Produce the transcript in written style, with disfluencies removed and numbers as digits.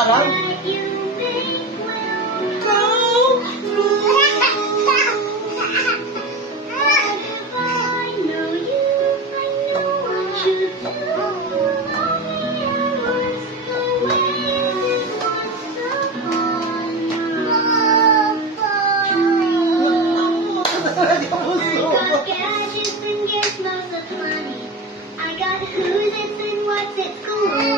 ka lang. Gadgets and gizmos of money. I got who's it's and what's it's cool.